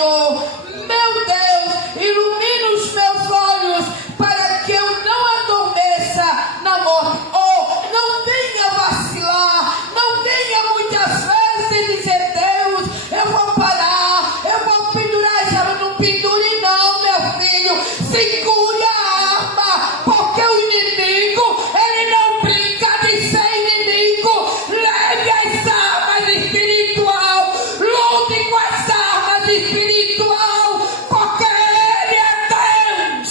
Senhor. Meu Deus, ilumina os meus olhos para que eu não adormeça na morte. Oh, não venha vacilar, não venha muitas vezes dizer: Deus, eu vou parar, eu vou pendurar essa arma. Não pendure não, meu filho. Segure a arma, porque o inimigo, ele não brinca de ser inimigo. Leve as armas espiritual, lute com as armas espiritual, porque ele é Deus.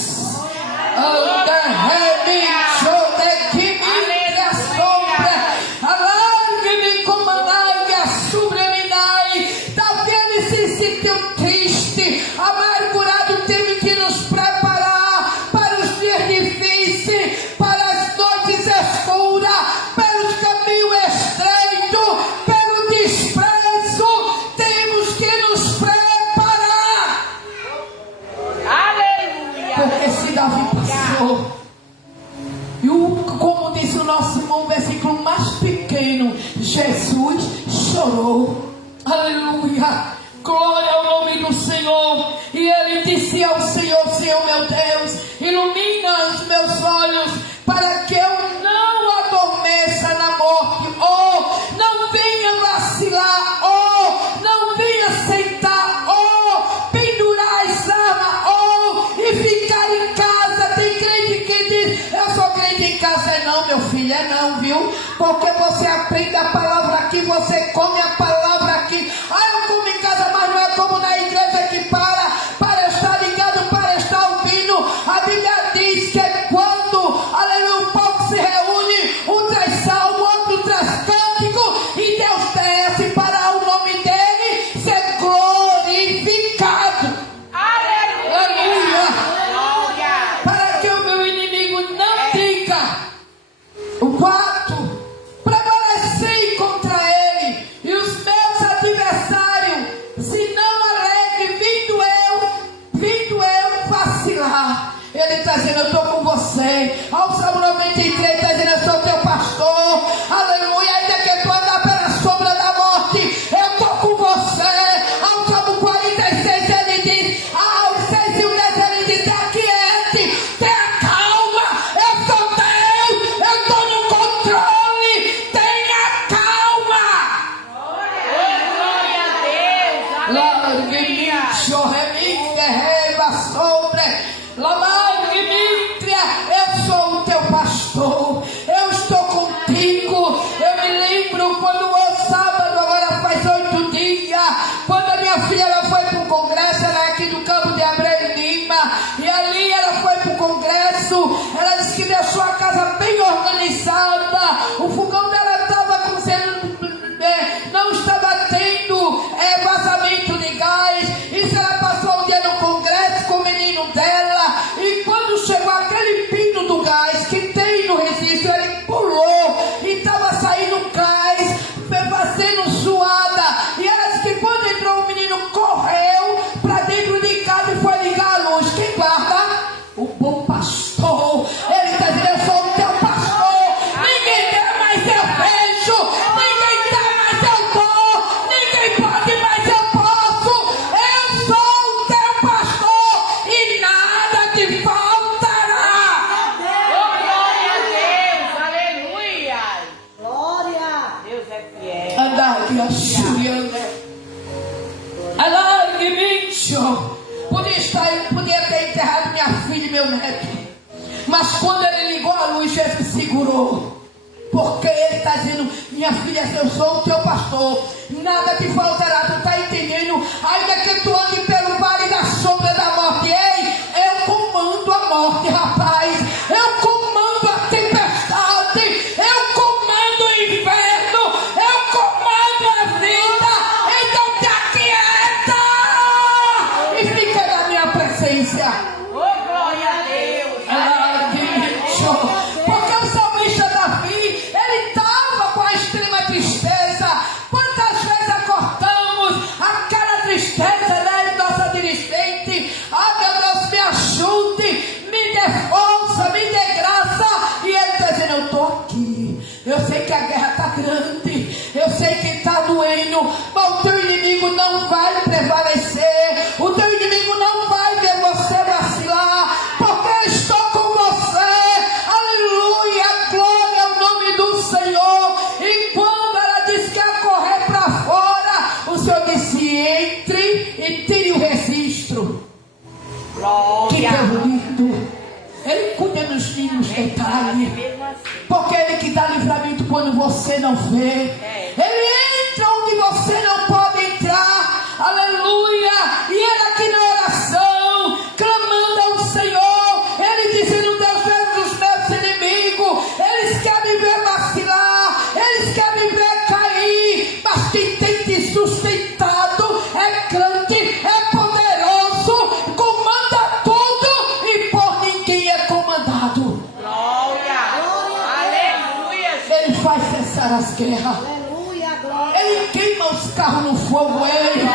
Alargue-me como alarga subliminai. Davi, ele se sentiu triste, amargurado. Teve que nos preparar para os dias difíceis, para as noites escuras, pelos caminhos estreitos, pelo desprezo. Temos que nos preparar. Aleluia. Porque se Davi passou, e como disse o nosso irmão, o versículo mais pequeno, Jesus chorou. Aleluia. Glória ao nome do Senhor. E ele disse ao Senhor: Senhor meu Deus, ilumina os meus olhos para que eu não adormeça na morte. Oh, não venha vacilar. Oh, não venha sentar. Oh, pendurar as armas. Oh, e ficar em casa. Tem crente que diz: eu sou crente em casa. É não, meu filho, é não, viu? Porque você aprende a palavra aqui, você come a palavra aqui. Ah, eu como em casa, mas não é como na igreja que para estar ligado, para estar ouvindo. A Bíblia diz que é quando, aleluia, o povo se reúne, um traz salmo, outro traz cântico, e Deus desce para o nome dele ser glorificado. Aleluia. Para que o meu inimigo não diga: o quarto, prevalecei contra ele, e os meus adversários, se não alegre, vindo eu vacilar. Ele está dizendo: eu estou com você. Ao Salmo 93 está dizendo: eu sou teu pastor. Aleluia. Ainda que tu andar pela sombra da morte, eu estou com você. Ao Salmo 46 ele diz: aos 6 e o 10 ele diz: aquiete, tenha calma, eu sou Deus, eu estou no controle, tenha calma. Glória a Deus. Aleluia. Eu sou o teu pastor, eu estou contigo. Eu me lembro quando o sábado, agora faz 8 dias, quando a minha filha ela foi para o congresso, ela é aqui do campo de Abreu Lima, e ali ela foi para o congresso. Ela disse que deixou a casa bem organizada, o fogão dela estava não estava tendo vazamento de gás. Isso ela passou o dia no congresso com o menino dela, e quando chegou aquele pino do gás que tem no registro, ele pulou e estava saindo gás, fazendo suada. E ela disse que quando entrou, o menino correu para dentro de casa e foi ligar a luz. Quem guarda? O bom pastor. Ele está dizendo: eu sou o teu pastor. Ninguém quer, mas eu vejo. Ninguém quer, mas eu dou. Ninguém pode, mas eu posso. Eu sou o teu pastor e nada te faltará. Glória a Deus. Aleluia. Glória. Deus é fiel. Andai a Shuriana. Alargue-me. Podia ter enterrado minha filha e meu neto, mas quando ele ligou a luz, ele se segurou, porque ele está dizendo: minha filha, eu sou o teu pastor, nada te faltará. Tu está entendendo? Ainda que tu ande pelo vale da sombra da morte, ei, eu comando a morte, rapaz. Eu comando a tempestade, eu comando o inferno, eu comando a vida. Então te aquieta e fica na minha presença. Oh, glória a Deus. Porque o salmista Davi, ele estava com a extrema tristeza. Quantas vezes acordamos aquela tristeza, né, nossa dirigente? Ah, meu Deus, me ajude, me dê força, me dê graça. E ele está dizendo: eu estou aqui. Eu sei que a guerra está grande, eu sei que está doendo, mas o teu inimigo não vai prevalecer. O nos mínimos detalhes. Porque Ele que dá livramento quando você não vê. Ele entra onde você não pode entrar. Aleluia. E Ele aqui na oração, clamando ao Senhor. Ele dizendo: Deus, veja os meus inimigos. Eles querem ver vacilar. Eles querem ver cair. Mas quem tem te sustentado é grande, é poderoso, comanda tudo e por ninguém é comandado. Glória. Aleluia. Ele faz cessar as guerras. Aleluia, glória. Ele queima os carros no fogo. Ele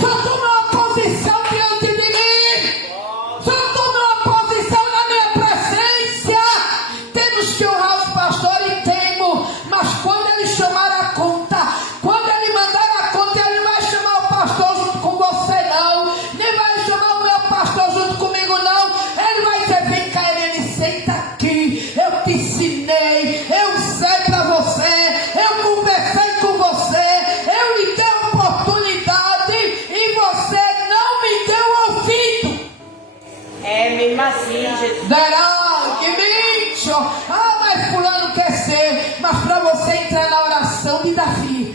só toma uma posição diante de mim. Só toma uma posição na minha presença. Temos que honrar os pastores, temos. Mas quando ele chamar a conta, quando ele mandar a conta, ele não vai chamar o pastor junto com você, não. Nem vai chamar o meu pastor junto comigo, não. Ele vai dizer: vem cá, ele senta aqui. Eu te ensinei, eu sei pra você, eu conversei com você, eu lhe dei oportunidade e você não me deu ouvido. É mesmo assim, Jesus. Dará, que mente. Mas fulano quer ser. Mas para você entrar na oração de Davi,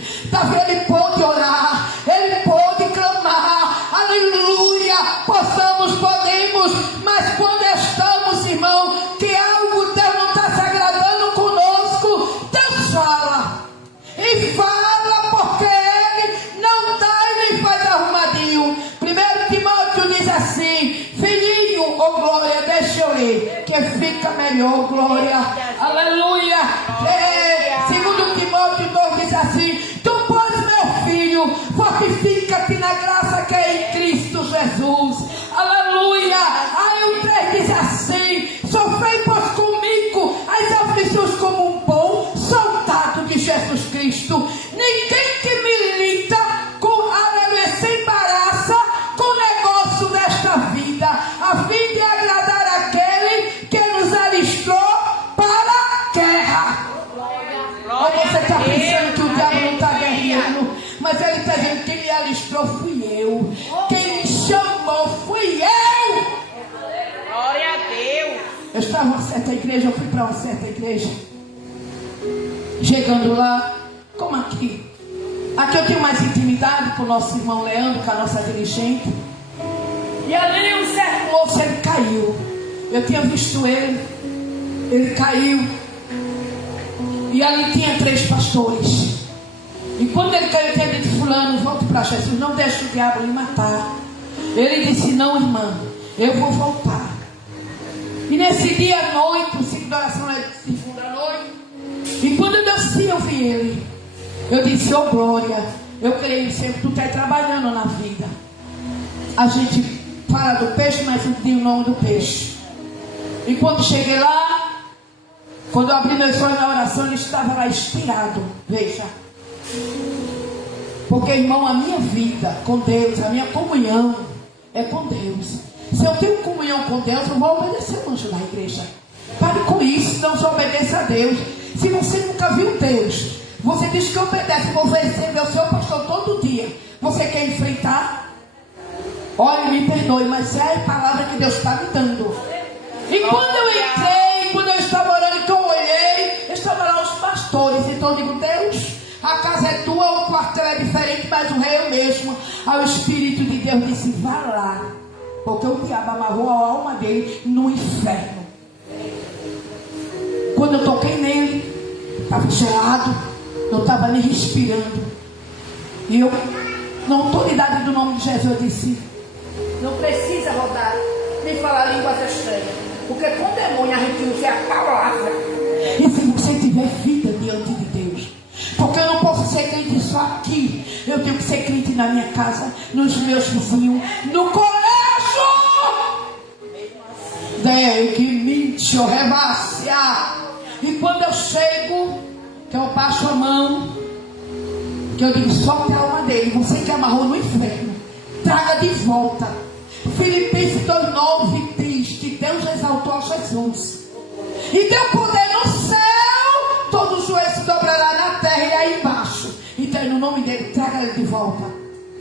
ele pôde orar, ele pôde clamar, aleluia. Podemos, mas quando estamos, irmão, que algo Deus não está se agradando conosco, Deus fala. E fala porque Ele não dá e nem faz arrumadinho. 1 Timóteo diz assim: filhinho, ô glória, deixa eu ler, que fica melhor, glória, aleluia. 2 Timóteo 2 diz assim: tu, pois, meu filho, fortifica-te na graça que é em Cristo Jesus, aleluia. Aí o 3 diz assim: sofrei, pois, comigo as aflições como um bom soldado de Jesus Cristo. Ninguém que milita com aleluia se embaraça com o negócio desta vida. A vida é agradar aquele que nos alistou para a guerra. Ou você está pensando que o diabo não está guerreando, mas ele está dizendo: quem me alistou fui eu, quem me chamou fui eu. Glória a Deus. Eu estava em uma certa igreja, eu fui para uma certa igreja. Chegando lá, como aqui eu tenho mais intimidade com o nosso irmão Leandro, com a nossa dirigente. E ali um certo moço, ele caiu. Eu tinha visto ele caiu. E ali tinha 3 pastores. E quando ele caiu, tinha dito: fulano, volte para Jesus, não deixe o diabo lhe matar. Ele disse: não, irmã, eu vou voltar. E nesse dia à noite, o ciclo de oração é de segunda à noite. E quando eu desci, eu vi ele. Eu disse: ô glória, eu creio sempre, tu está trabalhando na vida. A gente fala do peixe, mas não tem o nome do peixe. E quando cheguei lá, quando eu abri meus olhos na oração, ele estava lá inspirado. Veja. Porque, irmão, a minha vida com Deus, a minha comunhão é com Deus. Se eu tenho comunhão com Deus, eu vou obedecer o anjo da igreja. Pare com isso, não só obedeça a Deus. Se você nunca viu Deus, você diz que obedece, você recebe o seu pastor todo dia, você quer enfrentar? Olha, me perdoe, mas é a palavra que Deus está me dando. E quando eu entrei, quando eu estava orando, que eu olhei, estavam lá os pastores. Então eu digo: Deus, a casa é tua, o quartel é diferente, mas o rei é o mesmo. Aí o Espírito de Deus disse: vá lá, porque o diabo amarrou a alma dele no inferno. Quando eu toquei nele, estava gelado, não estava nem respirando. E eu, na autoridade do nome de Jesus, eu disse: não precisa rodar, nem falar línguas estranhas, porque com o demônio a gente usa a palavra. E se você tiver vida diante de Deus, porque eu não posso ser crente só aqui, eu tenho que ser crente na minha casa, nos meus vizinhos, no colégio. Dei que mentira, rebacia. E quando eu chego, que eu baixo a mão, que eu digo: solte a alma dele, você que amarrou no inferno, traga de volta. Filipenses 2,9 diz que Deus exaltou a Jesus e deu poder no céu, todo o joelho se dobrará na terra e aí embaixo. Então, no nome dele, traga ele de volta.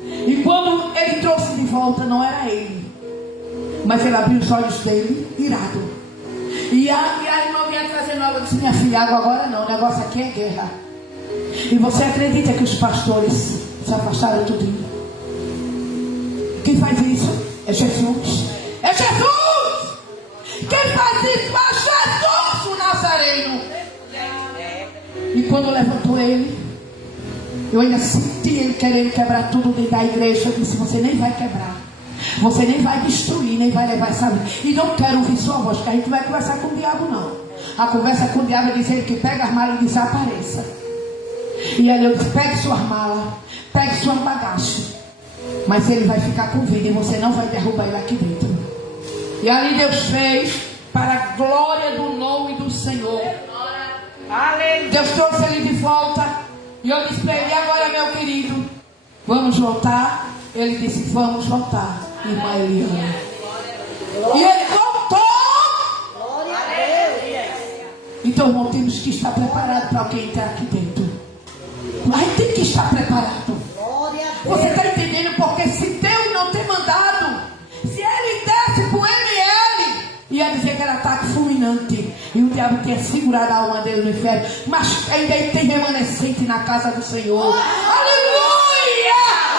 E quando ele trouxe de volta, não era ele, Mas ele abriu os olhos dele, irado. E a irmã vinha trazer nova, eu disse: minha filha, água agora não, o negócio aqui é guerra. E você acredita que os pastores se afastaram tudinho? Quem faz isso? É Jesus. É Jesus! Quem faz isso é Jesus, o Nazareno. E quando levantou ele, eu ainda senti ele querendo quebrar tudo dentro da igreja. Eu disse: você nem vai quebrar, você nem vai destruir, nem vai levar essa vida. E não quero ouvir sua voz, porque a gente não vai conversar com o diabo, não. A conversa com o diabo é dizer que pega as malas e desapareça. E aí eu disse: pegue suas malas, pegue sua bagagem, mas ele vai ficar com vida e você não vai derrubar ele aqui dentro. E ali Deus fez para a glória do nome do Senhor. Aleluia. Deus trouxe ele de volta. E eu disse para ele: e agora, meu querido, vamos voltar? Ele disse: vamos voltar, irmã Eliana. E ele voltou. Glória a Deus. Então, irmão, temos que estar preparados para alguém entrar aqui dentro. Mas tem que estar preparado. Glória a Você Deus. está entendendo? Porque se Deus não tem mandado, se ele desse para o ML, ia dizer que era ataque fulminante. E o diabo tinha segurado a alma dele no inferno. Mas ainda tem remanescente na casa do Senhor. Aleluia!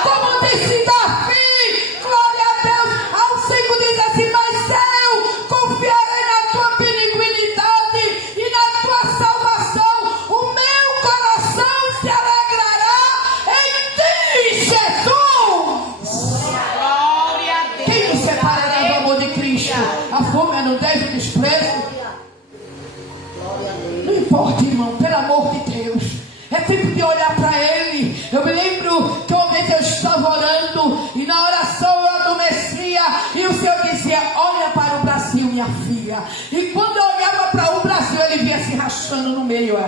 Como disse Davi, glória a Deus. Ao 5 diz assim: mas eu confiarei na tua benignidade e na tua salvação. O meu coração se alegrará em ti, Jesus. Glória a Deus. Quem nos separará do amor de Cristo? A fome, a nudez, o desprezo? Não importa, irmão, pelo amor de Deus. É tempo de olhar para Ele. Eu me lembro que uma vez eu estava orando e na oração eu adormecia e o Senhor dizia: olha para o Brasil, minha filha. E quando eu olhava para o Brasil, Ele vinha se rachando no meio.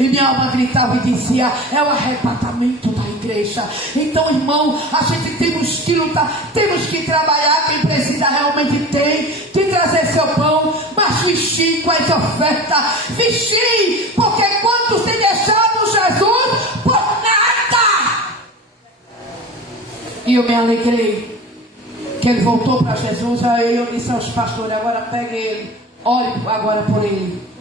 E minha alma gritava e dizia: é o arrebatamento da igreja. Então, irmão, a gente temos que lutar, temos que trabalhar. Quem precisa realmente tem que trazer seu pão, mas vestir com as ofertas. Vestir, porque quantos têm deixado Jesus por nada? E eu me alegrei que ele voltou para Jesus. Aí eu disse aos pastores: agora pegue ele, ore agora por ele.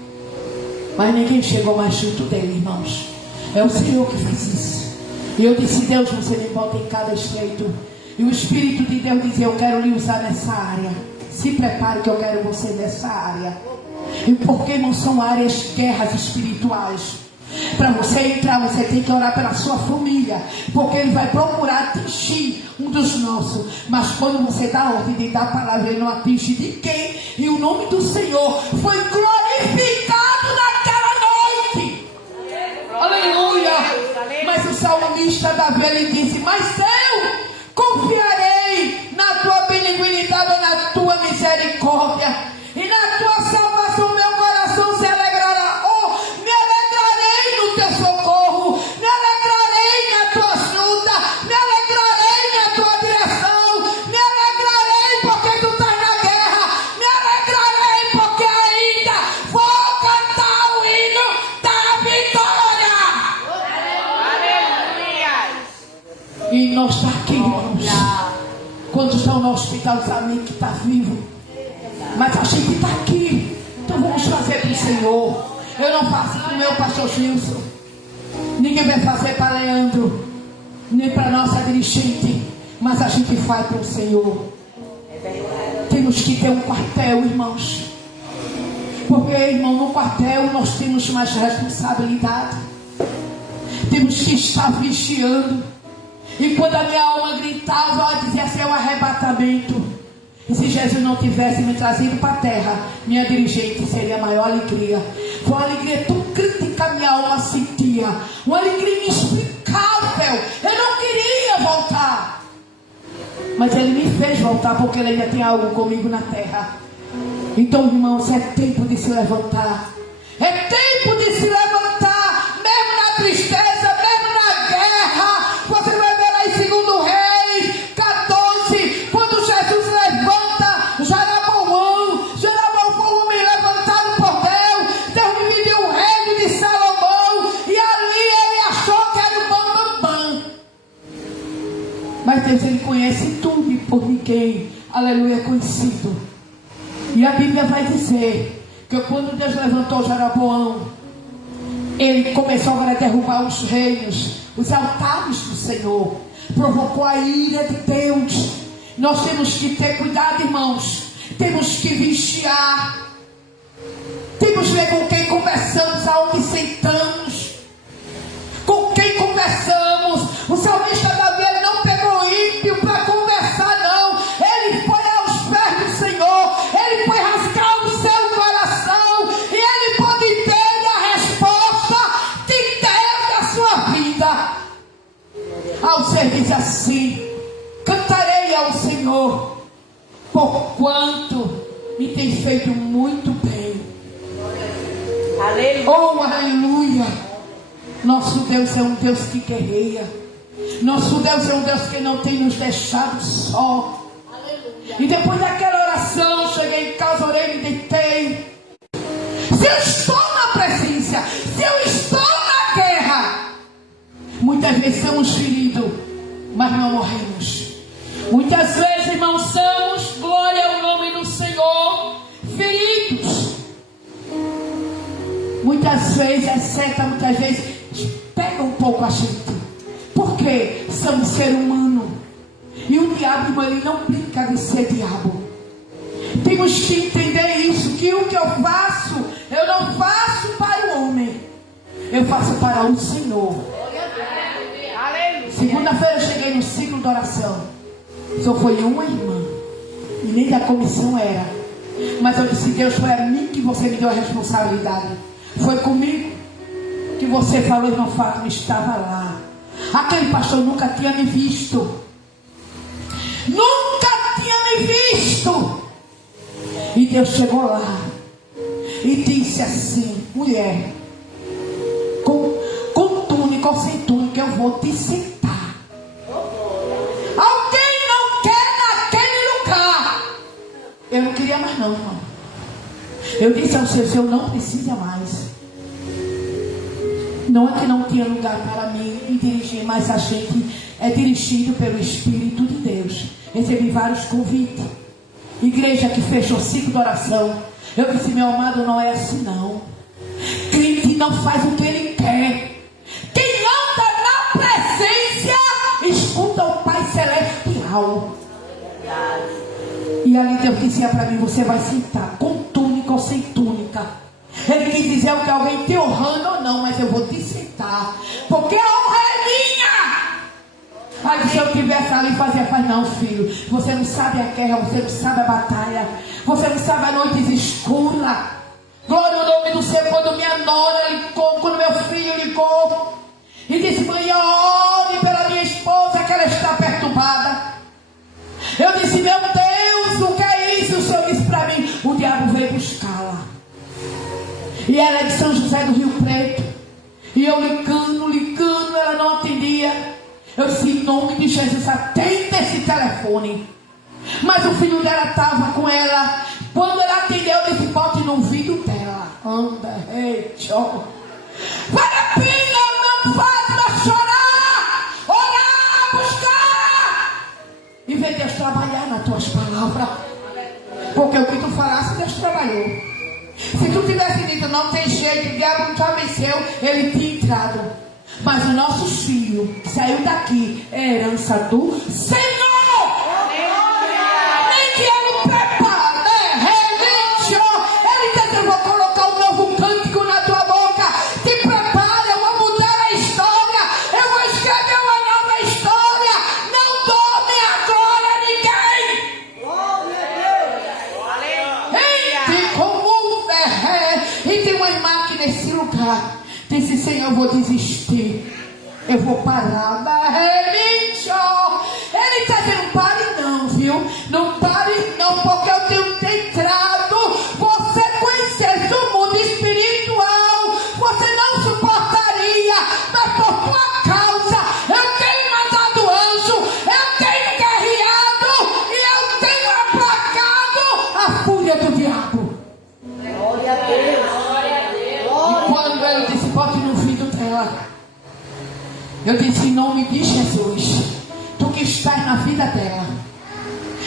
Mas ninguém chegou mais junto dele, irmãos. É o Senhor que faz isso. E eu disse: Deus, você me bota em cada estreito. E o Espírito de Deus dizia: eu quero lhe usar nessa área. Se prepare que eu quero você nessa área. E porque, irmãos, são áreas, guerras espirituais. Para você entrar, você tem que orar pela sua família, porque ele vai procurar atingir um dos nossos. Mas quando você dá a ordem de dar a palavra, ele não atinge ninguém. E o nome do Senhor foi glorificado naquela noite. Aleluia. Mas o salmista Davi, ele disse: mas eu confiarei na tua benignidade, na tua misericórdia, e na tua salvação meu coração se alegrará. Me alegrarei no teu socorro, me alegrarei na tua ajuda, me alegrarei na tua direção, me alegrarei porque tu estás na guerra, me alegrarei porque ainda vou cantar o hino da vitória. Aleluia. E nós está aqui, irmãos. Quantos estão no hospital sabem que está vivo? Mas a gente está aqui. Então vamos fazer para o Senhor. Eu não faço para o meu pastor Gilson. Ninguém vai fazer para Leandro, nem para nossa dirigente. Mas a gente faz para o Senhor. Temos que ter um quartel, irmãos. Porque, irmão, no quartel nós temos mais responsabilidade. Temos que estar vigiando. E quando a minha alma gritava, ela dizia assim: é um arrebatamento. E se Jesus não tivesse me trazido para a terra, minha dirigente seria a maior alegria. Foi uma alegria tão grande que a minha alma sentia. Uma alegria inexplicável. Eu não queria voltar. Mas Ele me fez voltar porque Ele ainda tem algo comigo na terra. Então, irmãos, é tempo de se levantar. É tempo de se levantar. Mesmo na tristeza, mesmo na guerra. Você vai ver lá em 2 Reis 14, quando Jesus levanta Jeroboão. Jeroboão foi um homem levantado por Deus. Deus dividiu o reino de Salomão. E ali ele achou que era o bam. Mas Deus, Ele conhece tudo e por ninguém aleluia, conhecido. E a Bíblia vai dizer que quando Deus levantou Jeroboão, ele começou agora a derrubar os reinos, os altares do Senhor, provocou a ira de Deus. Nós temos que ter cuidado, irmãos, temos que vigiar, temos que ver com quem conversamos, aonde sentamos, com quem conversamos. O salmista Davi, ele não pegou ímpio para conversar, não. Ele foi aos pés do Senhor, ele foi rasgar o seu coração, e ele pode ter a resposta de Deus da sua vida. Ao ser diz assim: cantarei ao Senhor, porquanto me tem feito muito bem. Aleluia. Oh, aleluia. Nosso Deus é um Deus que guerreia. Nosso Deus é um Deus que não tem nos deixado só. Aleluia. E depois daquela oração, cheguei em casa, orei, me deitei. Se eu estou na presença, se eu estou na guerra, muitas vezes somos feridos, mas não morremos. Muitas vezes, irmãos, somos, glória ao nome do Senhor, feridos. Muitas vezes é seta, muitas vezes pega um pouco a gente. Por quê? Somos ser humano. E o diabo, irmão, ele não brinca de ser diabo. Temos que entender isso, que o que eu faço, eu não faço para o homem, eu faço para o Senhor. Segunda-feira eu cheguei no ciclo de oração. Só foi uma irmã, e nem da comissão era. Mas eu disse: Deus, foi a mim que você me deu a responsabilidade. Foi comigo que você falou e não estava lá. Aquele pastor nunca tinha me visto. Nunca tinha me visto. E Deus chegou lá e disse assim: mulher, com túnica ou sem túnica, eu vou te sentar. Alguém não quer naquele lugar. Eu não queria mais não, irmão. Eu disse ao Senhor: não precisa mais. Não é que não tinha lugar para mim me dirigir, mas a gente é dirigido pelo Espírito de Deus. Recebi vários convites. Igreja que fechou ciclo de oração. Eu disse: meu amado, não é assim não. Crente não faz o que ele quer. Quem anda na presença escuta o Pai Celestial. E ali Deus dizia para mim: você vai sentar com túnica ou sem túnica. Ele quis dizer que alguém te honrando ou não, mas eu vou te sentar, porque a honra é minha. Aí se eu tivesse ali faz não, filho, você não sabe a guerra, você não sabe a batalha, você não sabe a noite escura. Glória ao nome do Senhor. Quando minha nora ligou, quando meu filho ligou e disse: mãe, ore pela minha esposa que ela está perturbada. Eu disse: meu Deus, o que é isso? O Senhor disse para mim: o diabo veio buscá-la. E ela é de São José do Rio Preto. E eu ligando, ela não atendia. Eu disse: em nome de Jesus, atenda esse telefone. Mas o filho dela estava com ela. Quando ela atendeu, eu disse: bote no ouvido dela. Anda, ei, tchau. Vale a pena, não faz chorar, orar, buscar. E ver Deus trabalhar nas tuas palavras. Porque o que tu falasse, Deus trabalhou. Se tu tivesse dito: não tem jeito, o diabo não já venceu, ele tinha entrado. Mas os nossos filhos saiu daqui, é herança do Senhor. Nem que ele prepara, ele disse: eu vou colocar um novo cântico na tua boca. Te prepara, eu vou mudar a história, eu vou escrever uma nova história. Não tome agora ninguém. Glória a Deus. Entre comum, e tem uma irmã aqui nesse lugar. Disse: Senhor, eu vou desistir, eu vou parar. Ele está dizendo: não pare não, viu? Não pare não, porque eu tenho tentado você conhecer o mundo espiritual. Você não suportaria, mas por tua causa eu tenho mandado anjo, eu tenho guerreado e eu tenho aplacado a fúria do diabo. Glória a Deus. E quando ele disse: bote no ouvido dela, eu disse: em nome de Jesus, tu que estás na vida dela,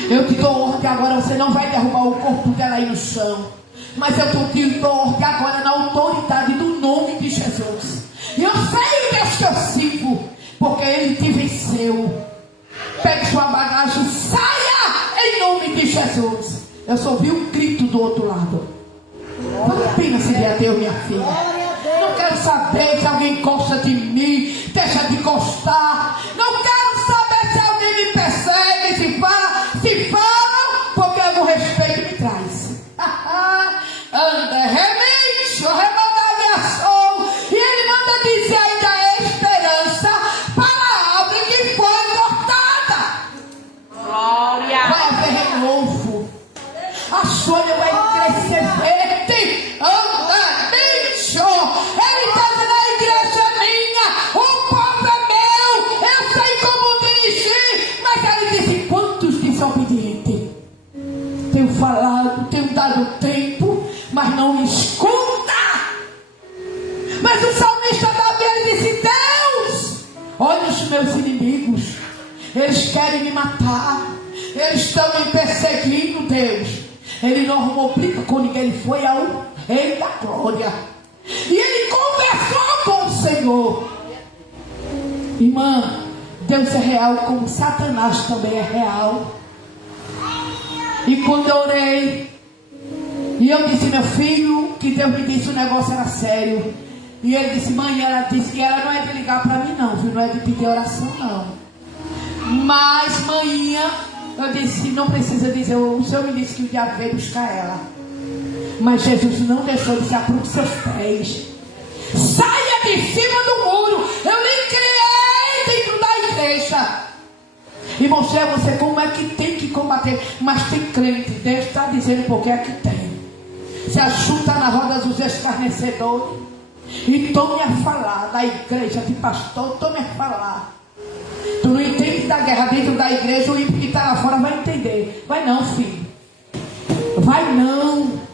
Eu te dou ordem agora, você não vai derrubar o corpo dela aí no chão. Mas eu te dou ordem agora na autoridade do nome de Jesus. E eu sei o Deus que eu sirvo, porque Ele te venceu. Pegue sua bagagem, saia em nome de Jesus. Eu só ouvi um grito do outro lado. Quando pena se vier Deus, minha filha. Não quero saber se alguém gosta de mim, deixa de gostar. Não quero saber se alguém me persegue, se fala, porque o respeito me traz. Anda, remente, remanda minha soul. E ele manda dizer ainda a esperança para a árvore que foi cortada. Glória. Vai haver renovo. A folha vai crescer verde. Anda, bicho. Ele está dizendo, a igreja é minha, o povo é meu, eu sei como dirigir. Mas ele disse, quantos desobedientes? Tenho falado, tenho dado tempo, mas não me escuta. Mas o salmista Davi, ele disse, Deus, olha os meus inimigos, eles querem me matar, eles estão me perseguindo, Deus. Ele não arrumou briga com ninguém, ele foi ao Rei da Glória. E ele conversou com o Senhor. Irmã, Deus é real como Satanás também é real. E quando eu orei, e eu disse, meu filho, que Deus me disse o negócio era sério. E ele disse, mãe, ela disse que ela não é de ligar para mim não, viu? Não é de pedir oração não. Mas manhã, eu disse, não precisa dizer, o Senhor me disse que o diabo veio buscar ela. Mas Jesus não deixou de se aproximar dos seus pés. Saia de cima do muro. Eu lhe criei dentro da igreja. E mostrei a você como é que tem que combater. Mas tem crente, Deus está dizendo porque é que tem. Se ajunta na roda dos escarnecedores e tome a falar da igreja de pastor, tome a falar. Tu não entende da guerra dentro da igreja, o ímpio que está lá fora vai entender. Vai não, filho. Vai não.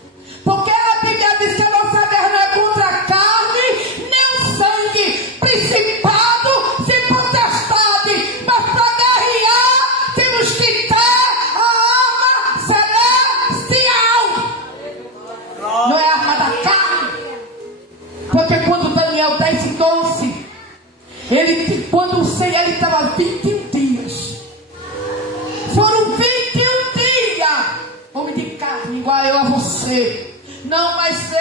Porque a Bíblia diz que a nossa guerra não é contra a carne, nem o sangue, principado, sem potestade. Mas para guerrear, temos que ter a arma celestial. Não é a arma da carne. Porque quando Daniel 10:12, quando o Senhor estava 21 dias. Foram 21 dias. Homem de carne, igual eu a você. Não, mas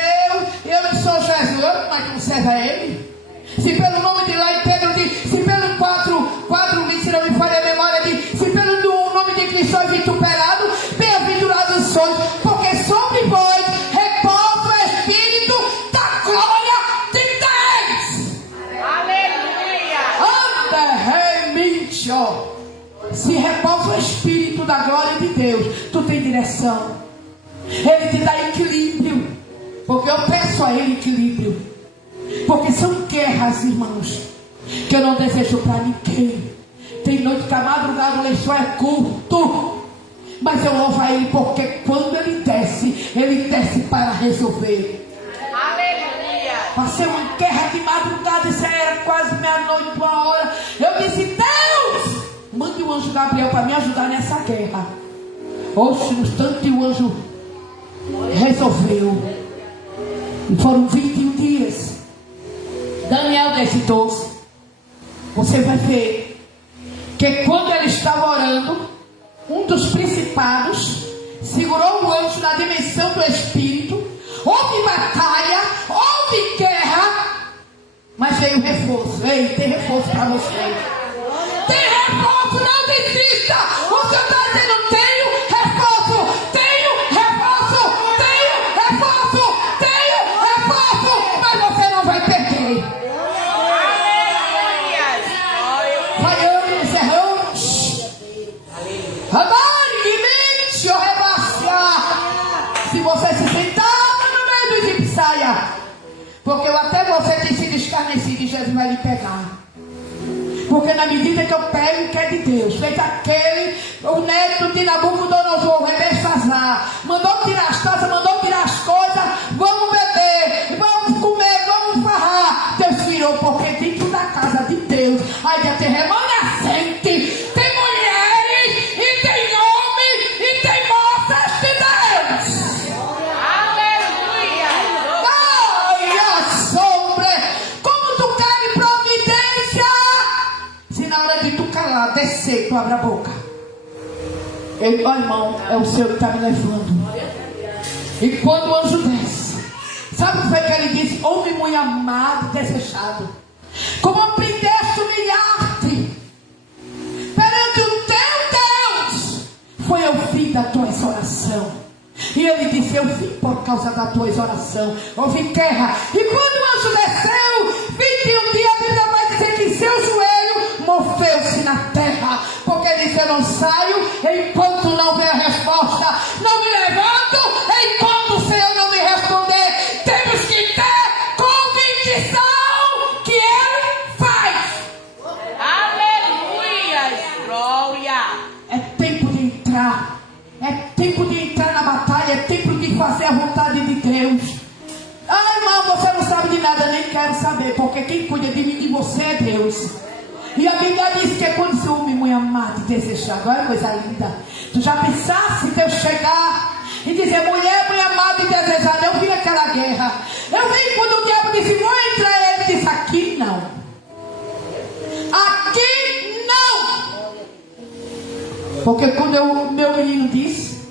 eu não sou Jesus. Mas tu não serve a ele? Se pelo nome de lá em Pedro diz, se pelo 4:20, se não me falha a memória, diz, se pelo nome de Cristo é vituperado, bem-aventurados sois, porque sobre vós repousa o Espírito da glória de Deus. Aleluia. Se repousa o Espírito da glória de Deus, tu tem direção. Ele te dá equilíbrio. Porque eu peço a Ele equilíbrio. Porque são guerras, irmãos, que eu não desejo para ninguém. Tem noite que a madrugada o lençol é curto. Mas eu louvo a Ele porque quando Ele desce para resolver. Aleluia. Passei uma guerra de madrugada, isso era quase meia-noite, 1h. Eu disse, Deus, mande o anjo Gabriel para me ajudar nessa guerra. Oxe, no instante o anjo resolveu. E foram 21 dias. Daniel 10:12. Você vai ver que quando ele estava orando, um dos principados segurou o anjo na dimensão do Espírito. Houve batalha, houve guerra, mas veio reforço. Ei, tem reforço para você. Tem reforço, não desista. O Senhor está dizendo, tenho reforço, tenho reforço, tenho reforço, tenho reforço, mas você não vai perder. Vai anos, erramos. Se você se sentar no meio do egípcio, saia. Porque até você tem sido escarnecido e Jesus vai lhe pegar. Porque na medida que eu pego o que é de Deus, fez aquele, o neto de Nabucodonosor, o rei Belsazar, mandou tirar as taças, mandou tirar as coisas, vamos beber, vamos comer, vamos farrar. Deus virou, porque dentro da casa de Deus, aí já tem remanescente, tem mulheres e tem homens Se na hora de tu calar, descer, tu abre a boca. Ele, ó irmão, é o Senhor que está me levando. E quando o anjo desce, sabe o que foi que ele disse? Homem muito amado e desejado, como aprendeste a humilhar-te perante o teu Deus, foi ouvido a tua oração. E ele disse, eu vim por causa da tua oração. Houve guerra. E quando o anjo desceu, 21 dias, a Bíblia vai dizer que seu joelho moveu-se na terra. Porque ele disse, eu não saio enquanto não vem a resposta. Não me levanto enquanto o Senhor não me responder. Temos que ter convicção que Ele faz. Aleluia. Glória. É tempo de entrar. É tempo de entrar na batalha. É tempo de fazer a vontade de Deus. Ah, irmão, você não sabe de nada. Nem quero saber. Porque quem cuida de mim e de você é Deus. E a Bíblia diz que é quando esse homem muito amado e desejado. Olha que coisa linda. Tu já pensaste Deus chegar e dizer, mulher muito amada e desejada. Eu vi aquela guerra. Eu vi quando o diabo disse, vou entrar. Ele disse, aqui não. Aqui não. Porque quando o meu menino disse,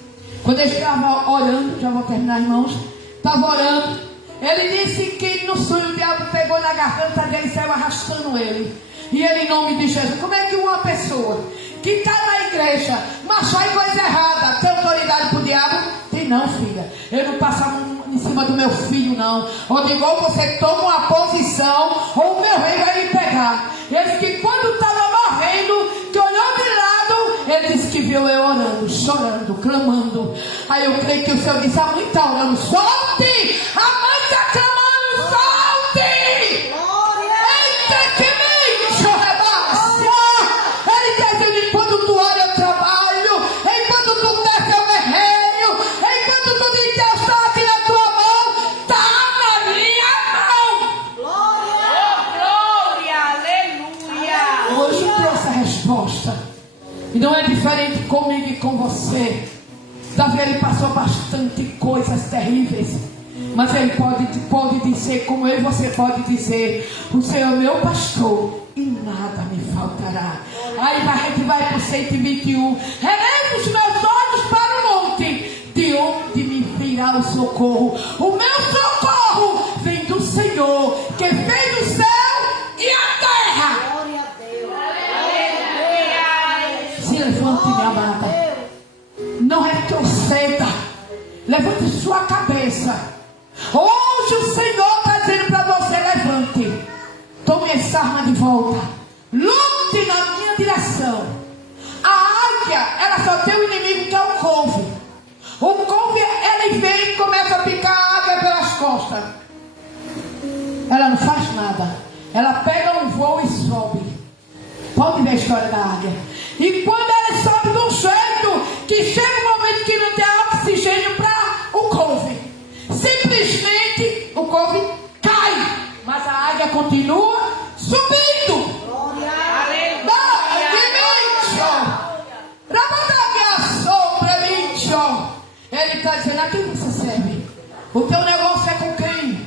quando eu estava orando, já vou terminar, irmãos, estava orando, ele disse que no sonho o diabo pegou na garganta dele e saiu arrastando ele. E ele, em nome de Jesus, como é que uma pessoa que está na igreja, mas faz coisa errada, tem autoridade para o diabo? Tem não, filha. Eu não passo a mão em cima do meu filho, não. Ou digo, ou você toma uma posição, ou o meu rei vai me pegar. Ele disse que quando estava morrendo, que olhou de lado, ele disse que viu eu orando, chorando, clamando. Aí eu creio que o Senhor disse, a mãe está orando, solte! A mãe está clamando, solte! Eita, que enquanto tu olha o trabalho, enquanto tu desce o guerreiro, enquanto tudo de Deus está aqui na tua mão, está na minha mão. Glória. Aleluia. Hoje eu trouxe a resposta. E não é diferente comigo e com você. Davi, ele passou bastante coisas terríveis. Mas ele pode dizer, como eu e você pode dizer, o Senhor é meu pastor e nada me faltará. Aí a gente vai para o 121. Ergue os meus olhos para o monte, de onde me virá o socorro. O meu socorro vem do Senhor, que fez o céu e a terra. Glória a Deus. Aleluia. Se levante, minha amada. Não retroceda. Levante sua cabeça. Hoje o Senhor está dizendo para você, levante. Tome essa arma de volta. Lute na minha direção. A águia, ela só tem um inimigo que é o couve. O couve, ele vem e começa a picar a águia pelas costas. Ela não faz nada. Ela pega um voo e sobe. Pode ver a história da águia. E quando ela sobe de um jeito que chega um momento que não tem oxigênio para o couve, simplesmente o couve cai. Mas a águia continua subindo. Aleluia. Ele está dizendo, a quem você serve? O teu negócio é com quem?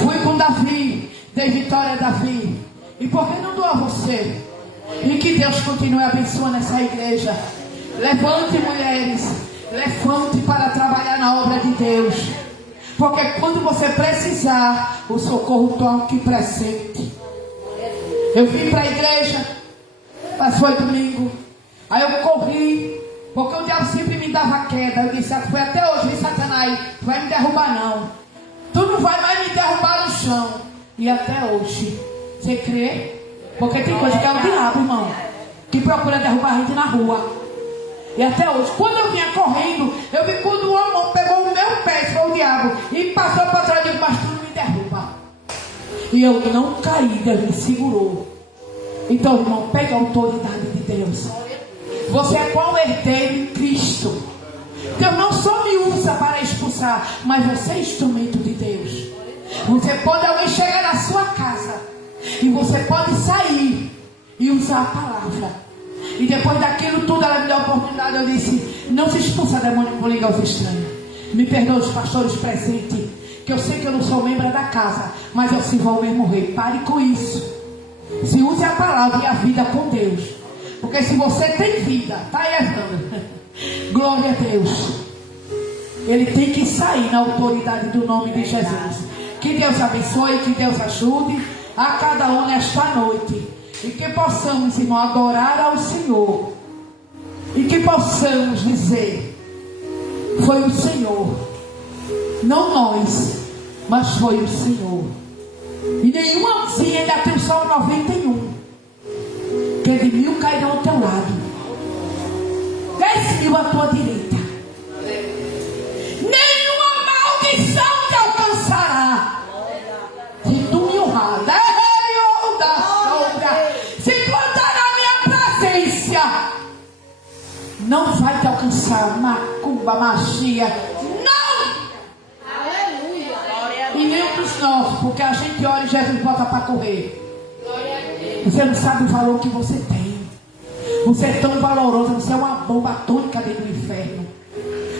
Fui com Davi, dei vitória a Davi. E por que não dou a você? E que Deus continue abençoando essa igreja. Levante, mulheres, levante para trabalhar na obra de Deus. Porque quando você precisar, o socorro toque presente. Eu vim para a igreja, mas foi domingo. Aí eu corri, porque o diabo sempre me dava queda. Eu disse, foi até hoje, Satanás, tu vai me derrubar não. Tu não vai mais me derrubar no chão. E até hoje, você crê? Porque tem coisa que é o diabo, irmão, que procura derrubar a gente na rua. E até hoje, quando eu vinha correndo, eu vi quando o homem pegou o meu pé, foi o diabo, e passou para trás, eu digo, mas tu não me derruba. E eu não caí, Deus me segurou. Então, irmão, pega a autoridade de Deus. Você é qual herdeiro em Cristo. Deus não só me usa para expulsar, mas você é instrumento de Deus. Você pode, alguém chegar na sua casa, e você pode sair e usar a palavra. E depois daquilo tudo, ela me deu a oportunidade. Eu disse, não se expulsa demônio por ligar aos estranhos. Me perdoe os pastores presentes, que eu sei que eu não sou membro da casa, mas eu sirvo ao mesmo rei. Pare com isso. Se use a palavra e a vida com Deus. Porque se você tem vida, tá aí, Evandro? Glória a Deus. Ele tem que sair na autoridade do nome de Jesus. Que Deus abençoe, que Deus ajude a cada um nesta noite. E que possamos, irmão, adorar ao Senhor. E que possamos dizer: foi o Senhor, não nós, mas foi o Senhor. E nenhuma sim, ainda tem só 91. Que de 1000 cairão ao teu lado, 10.000 à tua direita. Nenhuma maldição te alcançará. Se tu me honrar, se tu andar na minha presença, não vai te alcançar macumba, magia, não. Aleluia. E nem um dos nossos, porque a gente ora e Jesus bota para correr. Você não sabe o valor que você tem. Você é tão valoroso, você é uma bomba atômica dentro do inferno.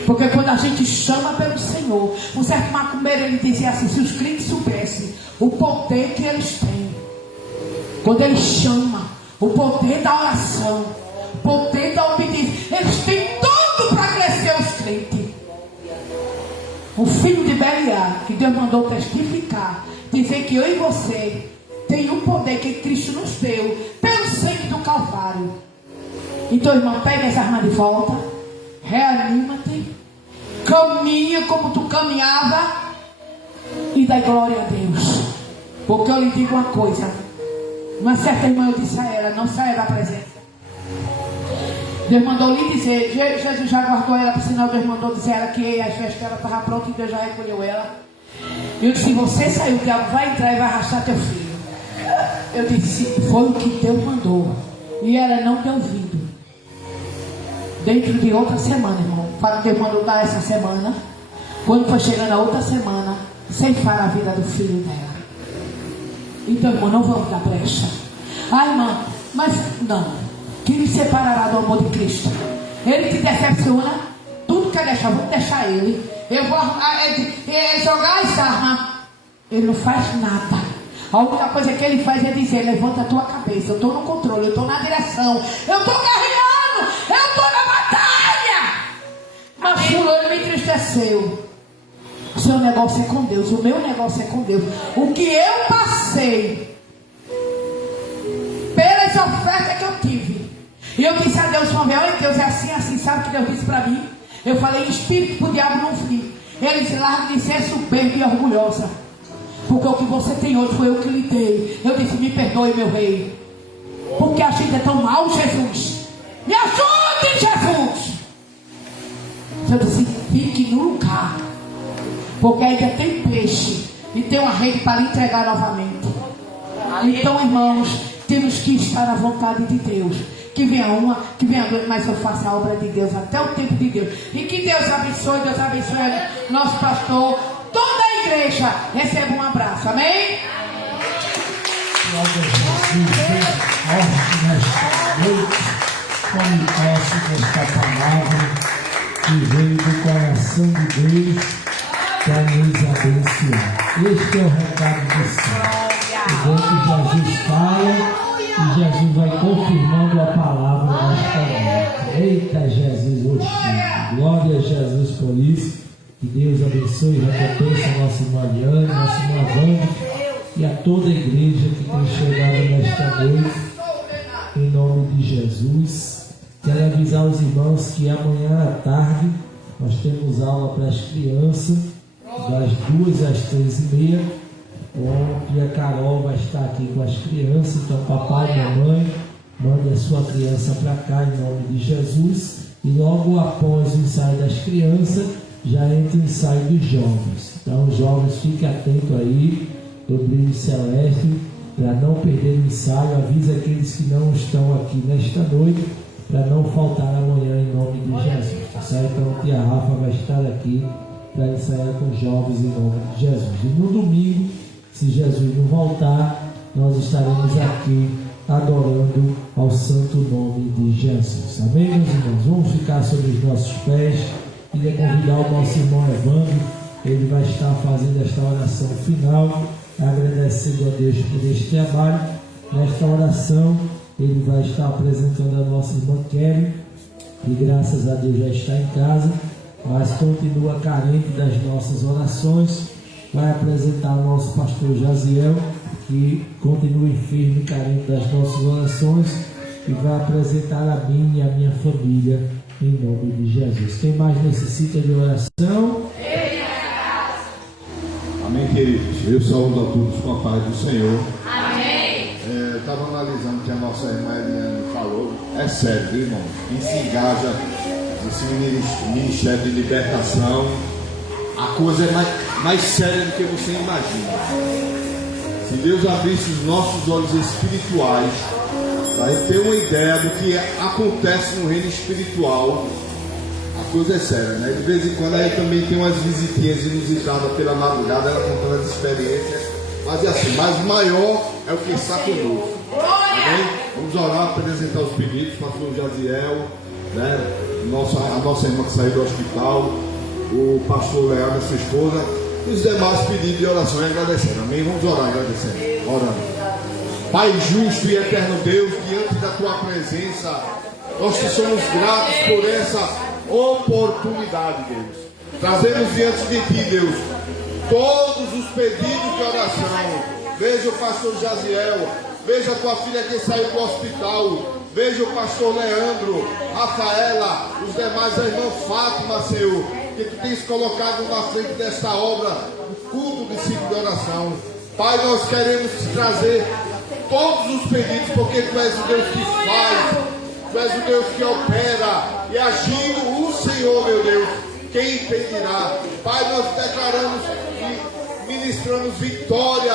Porque quando a gente chama pelo Senhor, um certo macumbeiro, ele dizia assim: se os crentes soubessem o poder que eles têm, quando ele chama, o poder da oração, o poder da obediência, eles têm tudo para crescer os crentes. O filho de Beliar, que Deus mandou testificar, dizer que eu e você tem o poder que Cristo nos deu pelo sangue do Calvário. Então, irmão, pega as armas de volta, reanima-te, caminha como tu caminhava e dá glória a Deus. Porque eu lhe digo uma coisa: uma certa irmã, eu disse a ela: não saia da presença. Deus mandou lhe dizer, Jesus já guardou ela, por sinal Deus mandou dizer a ela que a festa dela estava pronta e Deus já recolheu ela. Eu disse: se você sair, o diabo vai entrar e vai arrastar teu filho. Eu disse: foi o que Deus mandou. E ela não deu ouvido. Dentro de outra semana, irmão, para Deus mandou dar essa semana. Quando foi chegando a outra semana, ceifar a vida do filho dela. Então, irmão, não vamos dar brecha. Ah, irmã, mas não. Quem me separará do amor de Cristo? Ele te decepciona, tudo quer deixar, vou deixar ele. Eu vou jogar as armas. Ele não faz nada. A única coisa que ele faz é dizer: levanta a tua cabeça, eu estou no controle, eu estou na direção, eu estou guerreando, eu estou na batalha. Mas fulano me entristeceu. O seu negócio é com Deus, o meu negócio é com Deus. O que eu passei, pelas ofertas que eu tive, e eu disse a Deus uma vez: olha, Deus, é assim, assim. Sabe o que Deus disse para mim? Eu falei: espírito para o diabo não vir. Ele disse: larga de ser soberba e orgulhosa, porque o que você tem hoje foi eu que lhe dei. Eu disse: me perdoe, meu rei, porque a gente é tão mal, Jesus. Me ajude, Jesus. Eu disse: fique no lugar, porque ainda tem peixe e tem uma rede para lhe entregar novamente. Então, irmãos, temos que estar à vontade de Deus. Que venha uma, que venha duas, mas eu faço a obra de Deus até o tempo de Deus. E que Deus abençoe nosso pastor, toda a igreja. Receba um abraço, amém? Glória a Jesus, tome posse desta palavra que veio do coração de Deus para nos abençoar. Este é o recado de céu. O que Jesus fala, e Jesus vai confirmando a palavra nesta noite. Eita, Jesus, oxi. Glória a Jesus por isso. Que Deus abençoe e recompense a nossa irmã Liane, nossa irmã Wanda e a toda a igreja que tem chegado nesta noite. Em nome de Jesus. Quero avisar os irmãos que amanhã à tarde nós temos aula para as crianças, das 2 às 3h30. Onde a Carol vai estar aqui com as crianças. Então, papai e mamãe, mande a sua criança para cá em nome de Jesus. E logo após o ensaio das crianças, já entra o ensaio dos jovens. Então, os jovens, fiquem atentos aí do Brilho Celeste, para não perder o ensaio. Avisa aqueles que não estão aqui nesta noite, para não faltar amanhã em nome de Jesus. Tá certo? Então, a tia Rafa vai estar aqui para ensaiar com os jovens em nome de Jesus. E no domingo, se Jesus não voltar, nós estaremos aqui adorando ao santo nome de Jesus. Amém, meus irmãos? Vamos ficar sobre os nossos pés. Queria convidar o nosso irmão Evandro. Ele vai estar fazendo esta oração final, agradecendo a Deus por este trabalho. Nesta oração, ele vai estar apresentando a nossa irmã Kelly, que graças a Deus já está em casa, mas continua carente das nossas orações. Vai apresentar o nosso pastor Jaziel, que continua enfermo e carente das nossas orações, e vai apresentar a mim e a minha família, em nome de Jesus. Quem mais necessita de oração? Amém, queridos. Eu saúdo a todos com a paz do Senhor. Amém. Estava analisando o que a nossa irmã Eliane falou. É sério, viu, irmão? Quem se engaja nesse ministério de libertação, a coisa é mais séria do que você imagina. Se Deus abrisse os nossos olhos espirituais, para ter uma ideia do que acontece no reino espiritual, a coisa é séria, né? De vez em quando aí também tem umas visitinhas inusitadas pela madrugada, ela contando as experiências, mas é assim, mas maior é o que está conosco. Amém? Vamos orar, apresentar os pedidos, pastor Jaziel, né? A nossa irmã que saiu do hospital, o pastor Leandro, sua esposa, e os demais pedidos de oração e agradecendo. Amém? Vamos orar agradecendo, orando. Pai justo e eterno Deus, diante da tua presença, nós te somos gratos por essa oportunidade, Deus. Trazemos diante de ti, Deus, todos os pedidos de oração. Veja o pastor Jaziel, veja a tua filha que saiu do hospital, veja o pastor Leandro, Rafaela, os demais, a irmã Fátima, Senhor, que tu tens colocado na frente desta obra, o culto de ciclo de oração. Pai, nós queremos te trazer todos os pedidos, porque tu és o Deus que faz, tu és o Deus que opera, e agindo o Senhor, meu Deus, quem impedirá? Pai, nós declaramos e ministramos vitória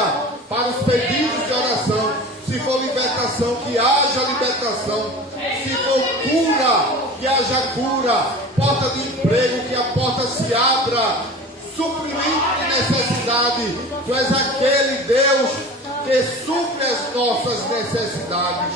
para os pedidos de oração. Se for libertação, que haja libertação. Se for cura, que haja cura. Porta de emprego, que a porta se abra. Suprimento de necessidade. Tu és aquele Deus que supre as nossas necessidades.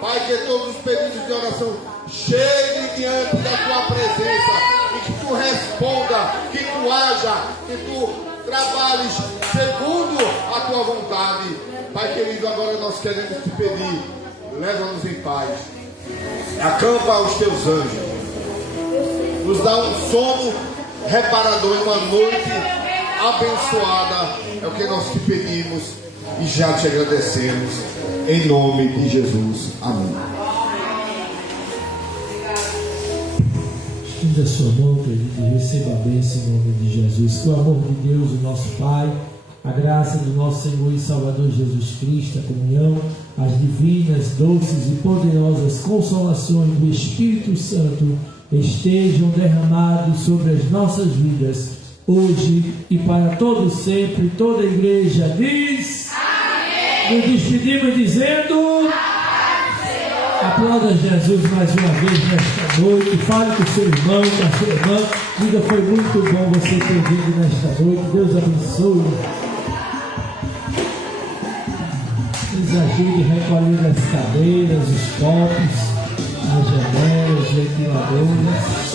Pai, que todos os pedidos de oração cheguem diante da tua presença e que tu responda, que tu haja, que tu trabalhes segundo a tua vontade. Pai querido, agora nós queremos te pedir, leva-nos em paz, acampa os teus anjos, nos dá um sono reparador e uma noite abençoada, é o que nós te pedimos e já te agradecemos, em nome de Jesus, amém. Estenda a sua mão, querido, e receba a bênção em nome de Jesus. Que o amor de Deus, o nosso Pai, a graça do nosso Senhor e Salvador Jesus Cristo, a comunhão, as divinas, doces e poderosas consolações do Espírito Santo estejam derramados sobre as nossas vidas, hoje e para todo sempre. Toda a igreja diz amém. Nos despedimos dizendo aplauda Jesus mais uma vez nesta noite. Fale com o seu irmão, com a sua irmã. Diga, foi muito bom você ter vindo nesta noite. Deus abençoe. Nos ajude a recolher as cadeiras, os copos, as janelas, os ventiladores.